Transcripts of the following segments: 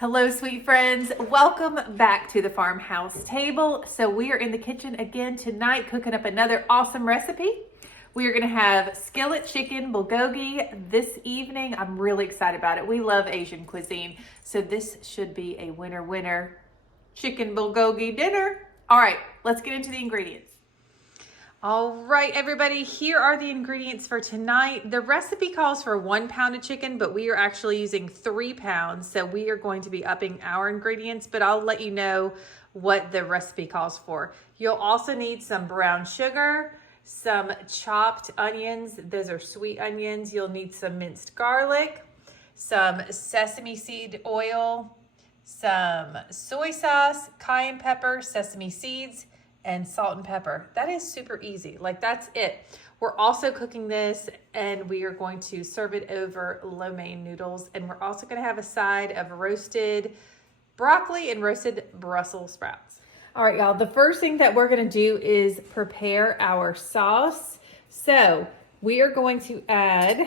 Hello, sweet friends. Welcome back to the Farmhouse Table. So we are in the kitchen again tonight cooking up another awesome recipe. We are going to have skillet chicken bulgogi this evening. I'm really excited about it. We love Asian cuisine, so this should be a winner chicken bulgogi dinner. All right, let's get into the ingredients. All right, everybody, here are the ingredients for tonight. The recipe calls for 1 pound of chicken, but we are actually using 3 pounds. So we are going to be upping our ingredients, but I'll let you know what the recipe calls for. You'll also need some brown sugar, some chopped onions. Those are sweet onions. You'll need some minced garlic, some sesame seed oil, some soy sauce, cayenne pepper, sesame seeds, and salt and pepper. That is super easy. Like, that's it. We're also cooking this and we are going to serve it over lo mein noodles. And we're also going to have a side of roasted broccoli and roasted Brussels sprouts. All right, y'all. The first thing that we're going to do is prepare our sauce. So we are going to add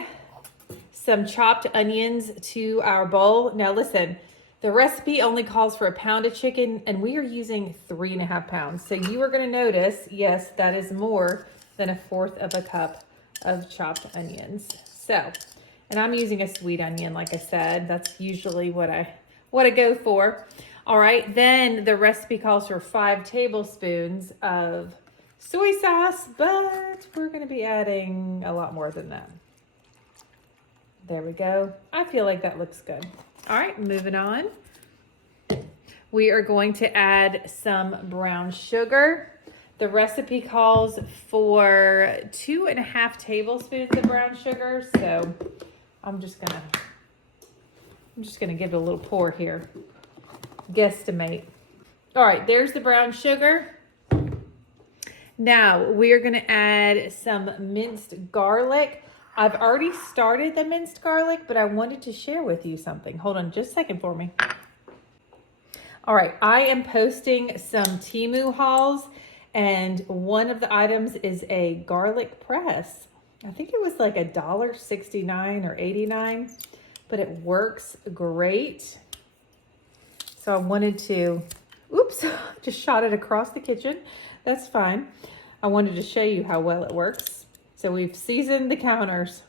some chopped onions to our bowl. Now listen, the recipe only calls for 1 pound of chicken and we are using 3.5 pounds. So you are going to notice, yes, that is more than 1/4 cup of chopped onions. So, and I'm using a sweet onion, like I said. That's usually what I go for. All right, then the recipe calls for 5 tablespoons of soy sauce, but we're going to be adding a lot more than that. There we go. I feel like that looks good. All right, moving on. We are going to add some brown sugar. The recipe calls for 2.5 tablespoons of brown sugar. So I'm just gonna give it a little pour here. Guesstimate. All right, there's the brown sugar. Now we are gonna add some minced garlic. I've already started the minced garlic, but I wanted to share with you something. Hold on just a second for me. All right, I am posting some Temu hauls, and one of the items is a garlic press. I think it was like $1.69 or $1.89, but it works great. So I wanted to, oops, just shot it across the kitchen. That's fine. I wanted to show you how well it works. So we've seasoned the counters.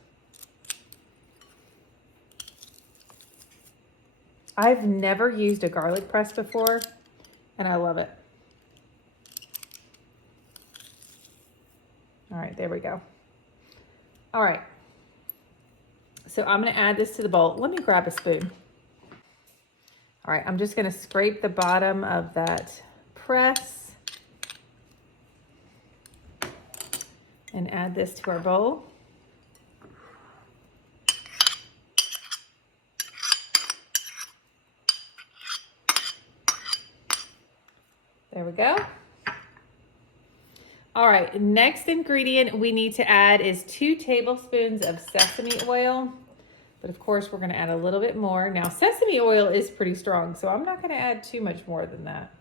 I've never used a garlic press before, and I love it. All right, there we go. All right. So I'm going to add this to the bowl. Let me grab a spoon. All right, I'm just going to scrape the bottom of that press and add this to our bowl. There we go. All right, next ingredient we need to add is 2 tablespoons of sesame oil. But of course, we're gonna add a little bit more. Now, sesame oil is pretty strong, so I'm not gonna add too much more than that.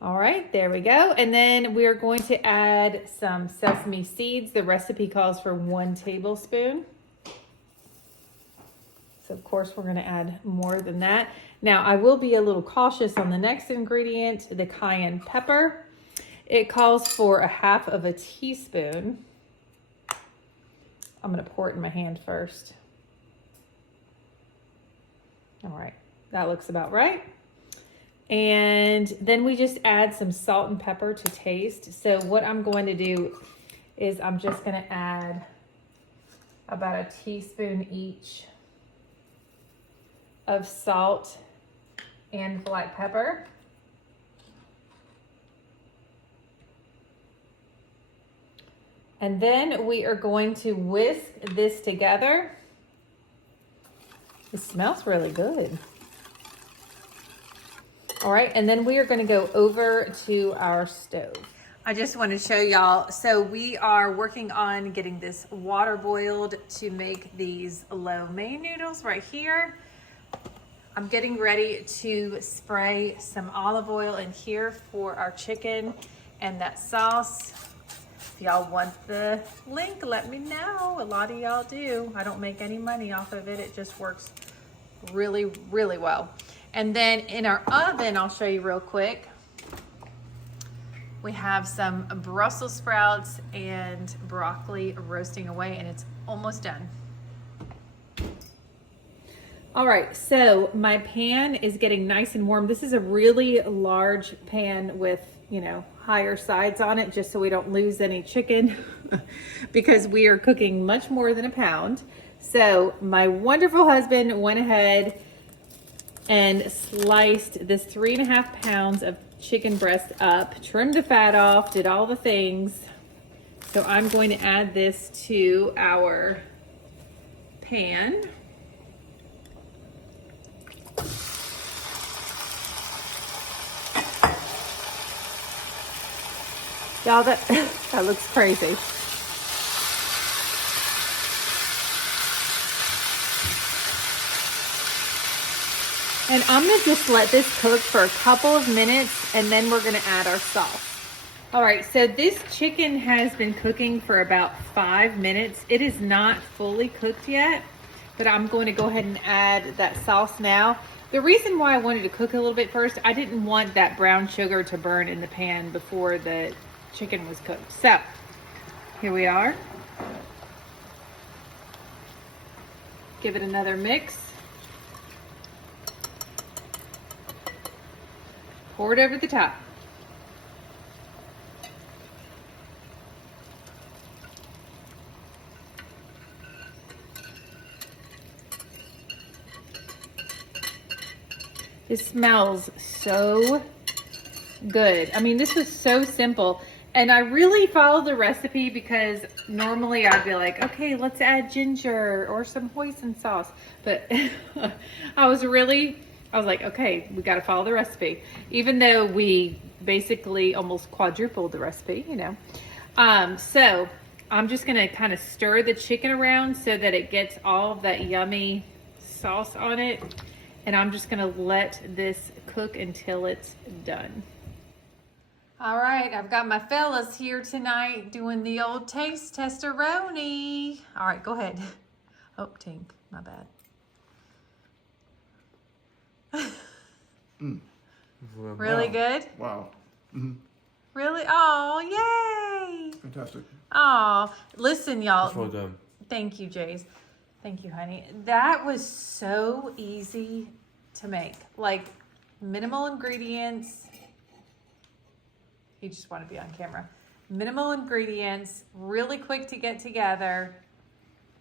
All right, there we go. And then we're going to add some sesame seeds. The recipe calls for 1 tablespoon. So of course we're gonna add more than that. Now I will be a little cautious on the next ingredient, the cayenne pepper. It calls for 1/2 teaspoon. I'm gonna pour it in my hand first. All right, that looks about right. And then we just add some salt and pepper to taste. So what I'm going to do is I'm just going to add about 1 teaspoon each of salt and black pepper. And then we are going to whisk this together. It smells really good. All right, and then we are going to go over to our stove. I just want to show y'all, so we are working on getting this water boiled to make these lo mein noodles right here. I'm getting ready to spray some olive oil in here for our chicken and that sauce. If y'all want the link, let me know. A lot of y'all do. I don't make any money off of it. It just works really, really well. And then in our oven, I'll show you real quick. We have some Brussels sprouts and broccoli roasting away, and it's almost done. All right, so my pan is getting nice and warm. This is a really large pan with, you know, higher sides on it, just so we don't lose any chicken because we are cooking much more than a pound. So my wonderful husband went ahead and sliced this 3.5 pounds of chicken breast up, trimmed the fat off, did all the things. So I'm going to add this to our pan. Y'all, that looks crazy. And I'm gonna just let this cook for a couple of minutes, and then we're gonna add our sauce. All right, so this chicken has been cooking for about 5 minutes. It is not fully cooked yet, but I'm going to go ahead and add that sauce now. The reason why I wanted to cook a little bit first, I didn't want that brown sugar to burn in the pan before the chicken was cooked. So here we are. Give it another mix. Pour it over the top. It smells so good. I mean, this was so simple. And I really followed the recipe because normally I'd be like, okay, let's add ginger or some hoisin sauce. But I was like, okay, we got to follow the recipe. Even though we basically almost quadrupled the recipe, you know. So I'm just going to kind of stir the chicken around so that it gets all of that yummy sauce on it. And I'm just going to let this cook until it's done. All right, I've got my fellas here tonight doing the old taste testeroni. All right, go ahead. Oh, Tink, my bad. Really good? Wow. Really? Oh, yay! Fantastic. Oh, listen, y'all. That's well done. Thank you, Jace. Thank you, honey. That was so easy to make. Like, minimal ingredients. You just want to be on camera. Minimal ingredients, really quick to get together.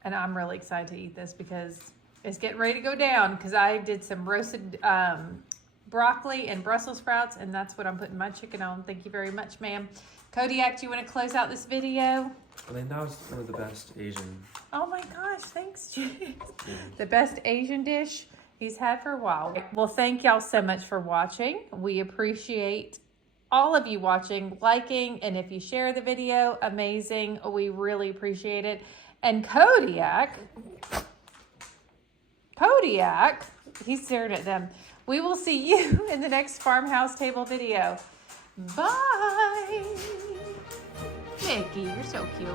And I'm really excited to eat this because it's getting ready to go down because I did some roasted broccoli and Brussels sprouts, and that's what I'm putting my chicken on. Thank you very much, ma'am. Kodiak, do you want to close out this video? I think that was one of the best Asian. Oh my gosh, thanks, James. The best Asian dish he's had for a while. Well, thank y'all so much for watching. We appreciate all of you watching, liking, and if you share the video, amazing. We really appreciate it. And Kodiak, he's staring at them. We will see you in the next Farmhouse Table video. Bye. Mickey, you're so cute.